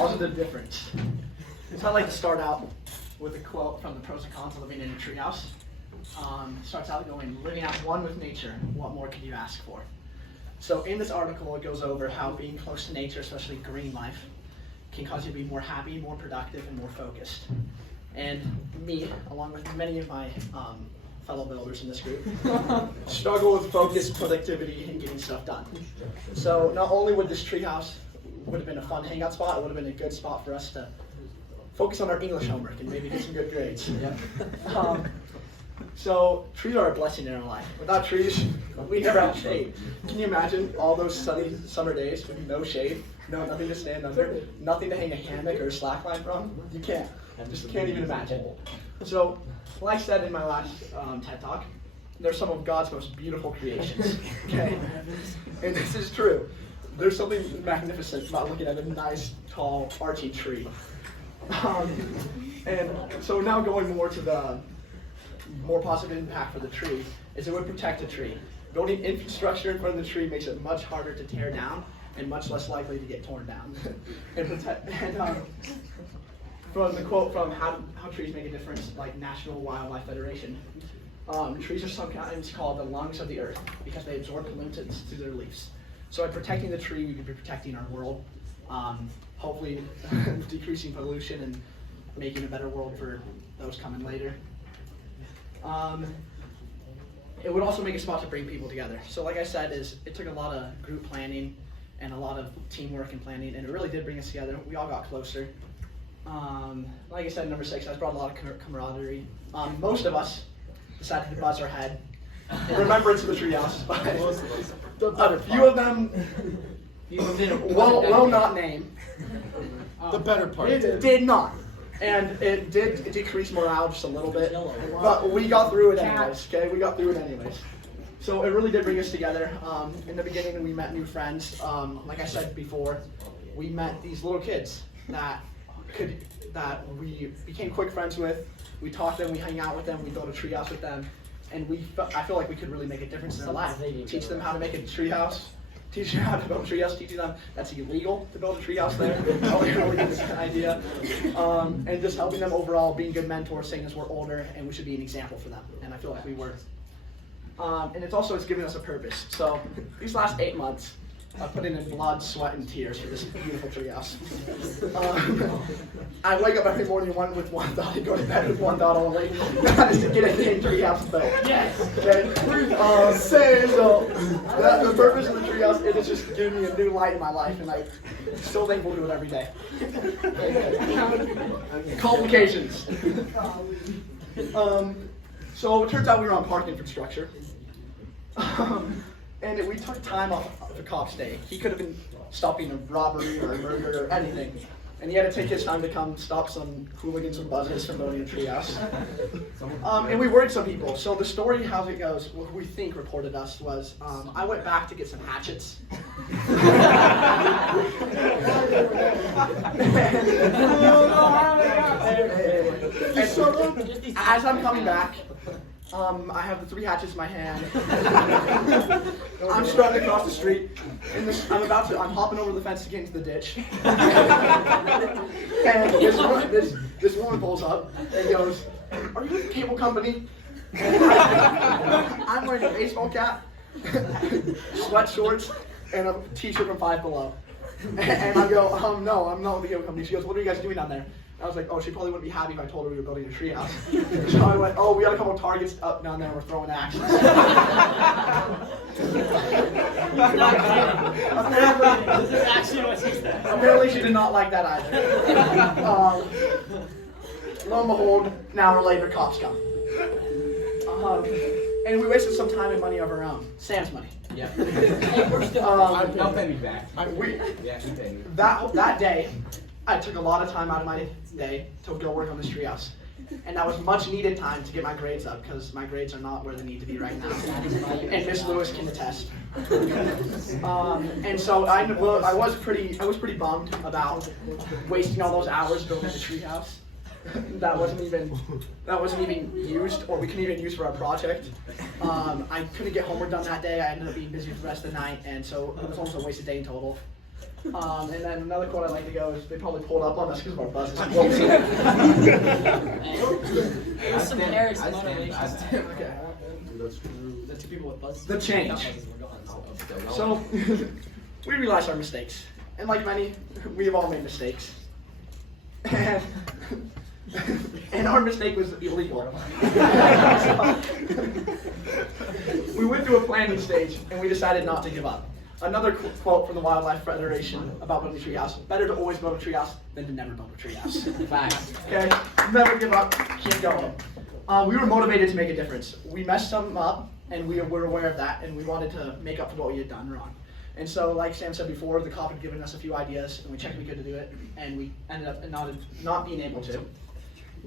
positive difference. So I'd like to start out with a quote from the Pros and Cons of Living in a Treehouse. Starts out going, living at one with nature, what more could you ask for? So in this article, it goes over how being close to nature, especially green life, can cause you to be more happy, more productive, and more focused. And me, along with many of my fellow builders in this group, struggle with focus, productivity, and getting stuff done. So not only would this treehouse would have been a fun hangout spot, it would have been a good spot for us to focus on our English homework and maybe get some good grades. So trees are a blessing in our life. Without trees, we never have shade. Can you imagine all those sunny summer days with no shade, nothing to stand under, nothing to hang a hammock or a slack line from? You can't. Just can't even imagine. So, like I said in my last TED Talk, they're some of God's most beautiful creations. Okay, and this is true. There's something magnificent about looking at a nice, tall, arching tree. And so now going more to the more positive impact for the tree is it would protect the tree. Building infrastructure in front of the tree makes it much harder to tear down and much less likely to get torn down. From the quote from How Trees Make a Difference, like National Wildlife Federation, trees are sometimes called the lungs of the earth because they absorb pollutants through their leaves. So by protecting the tree, we could be protecting our world, hopefully decreasing pollution and making a better world for those coming later. It would also make a spot to bring people together. So like I said, it took a lot of group planning and a lot of teamwork and planning, and it really did bring us together. We all got closer. Like I said, number 6, I brought a lot of camaraderie. Most of us decided to buzz our head in remembrance of the treehouse, but a few of them will not name. The better part. It did not. And it did decrease morale just a little bit, but we got through it anyways, okay? We got through it anyways. So it really did bring us together. In the beginning, we met new friends. Like I said before, we met these little kids that we became quick friends with. We taught them, we hang out with them, we built a treehouse with them, and I feel like we could really make a difference in their life. Teach them how to make a treehouse, teach them how to build a treehouse, teaching them that's illegal to build a treehouse there. Probably really good idea. And just helping them overall, being good mentors, saying as we're older and we should be an example for them. And I feel like we were. And it's given us a purpose. So these last 8 months, I put in blood, sweat, and tears for this beautiful treehouse. I wake up every morning with one thought, and go to bed with one thought only. That is to get a dang treehouse built. Yes. Okay. So the purpose of the treehouse, it is just giving me a new light in my life, and I'm still thankful to it every day. Complications. So it turns out we were on park infrastructure. And we took time off the cop's day. He could have been stopping a robbery or a murder or anything. And he had to take his time to come stop some hooligans and buzzers from building a treehouse. And we worried some people. So the story, how it goes, what we think reported us was, I went back to get some hatchets. And as I'm coming back, I have the 3 hatchets in my hand. I'm strutting across the street, and I'm hopping over the fence to get into the ditch. And this woman pulls up and goes, "Are you with the cable company?" And I'm wearing a baseball cap, sweat shorts, and a t-shirt from Five Below. And I go, "No, I'm not with the cable company." She goes, "What are you guys doing down there?" I was like, "Oh, she probably wouldn't be happy if I told her we were building a treehouse." So I went, "Oh, we got a couple of targets up down there. We're throwing axes." Apparently, she did not like that either. Lo and behold, an hour later, cops come. And we wasted some time and money of our own. Sam's money. Yeah. I'll pay me back. You pay me. That day, I took a lot of time out of my day to go work on this treehouse. And that was much needed time to get my grades up because my grades are not where they need to be right now. And Miss Lewis can attest. And so I was pretty bummed about wasting all those hours building the treehouse. That wasn't even used, or we couldn't even use for our project. I couldn't get homework done that day. I ended up being busy for the rest of the night, and so it was almost a wasted day in total. And then another quote I like to go is they probably pulled up on us because of our buzzes. It was some Harris I stand- motivation. I stand- Okay. The two people with buzzes. The change. Were gone, so. So we realized our mistakes, and like many, we've all made mistakes. And, and our mistake was illegal. We went through a planning stage, and we decided not to give up. Another quote from the Wildlife Federation about building a treehouse: better to always build a treehouse than to never build a treehouse. Facts. Okay, never give up, keep going. We were motivated to make a difference. We messed something up, and we were aware of that, and we wanted to make up for what we had done wrong. And so, like Sam said before, the cop had given us a few ideas, and we checked we could do it, and we ended up not being able to.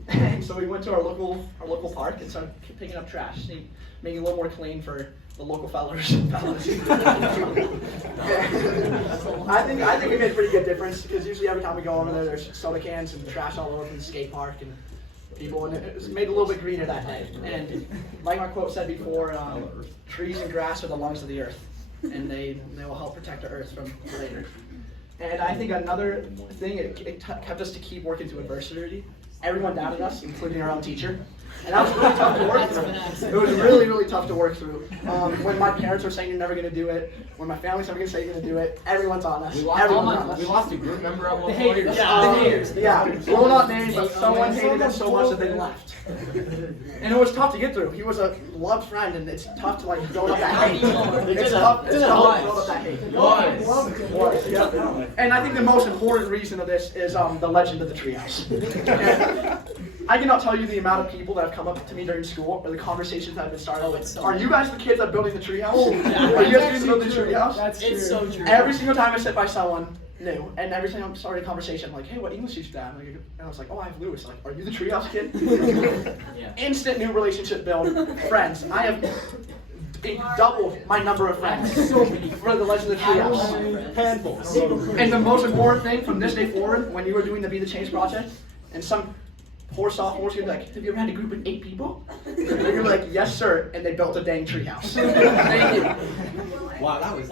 And so we went to our local park and started picking up trash, making it a little more clean for the local fellas. I think we made a pretty good difference because usually every time we go over there, there's soda cans and trash all over from the skate park and people, and it was made a little bit greener that day. And like my quote said before, trees and grass are the lungs of the earth, and they will help protect the earth from later. And I think another thing, it kept us to keep working through adversity. Everyone doubted us, including our own teacher. And that was really tough to work through. It was really, really tough to work through. When my parents were saying you're never going to do it, when my family's never going to say you're going to do it, everyone's on us. Everyone's on us. We lost a group member at one The point. haters. Yeah, The haters. Yeah, we'll not name, but someone hated us so much that they left. And it was tough to get through. He was a loved friend, and it's tough to like build up that hate. It's tough to build up that hate. Was, yeah. And I think the most important reason of this is the legend of the treehouse. And I cannot tell you the amount of people that have come up to me during school or the conversations that have been started. Are you guys the kids that are building the treehouse? Yeah. Are you guys building the treehouse? It's so true. Every single time I sit by someone new, and every time I started a conversation, I'm like, hey, what English teacher dad? And I was like, oh, I have Lewis. Like, are you the treehouse kid? Yeah. Instant new relationship build. Friends. I have doubled my number of friends for the Legend of the Treehouse. Handfuls. And the most important thing from this day forward, when you were doing the Be the Change project, and some poor sophomores gonna be like, have you ever had a group of 8 people? And you're like, yes, sir. And they built a dang treehouse. Thank you. Wow, that was.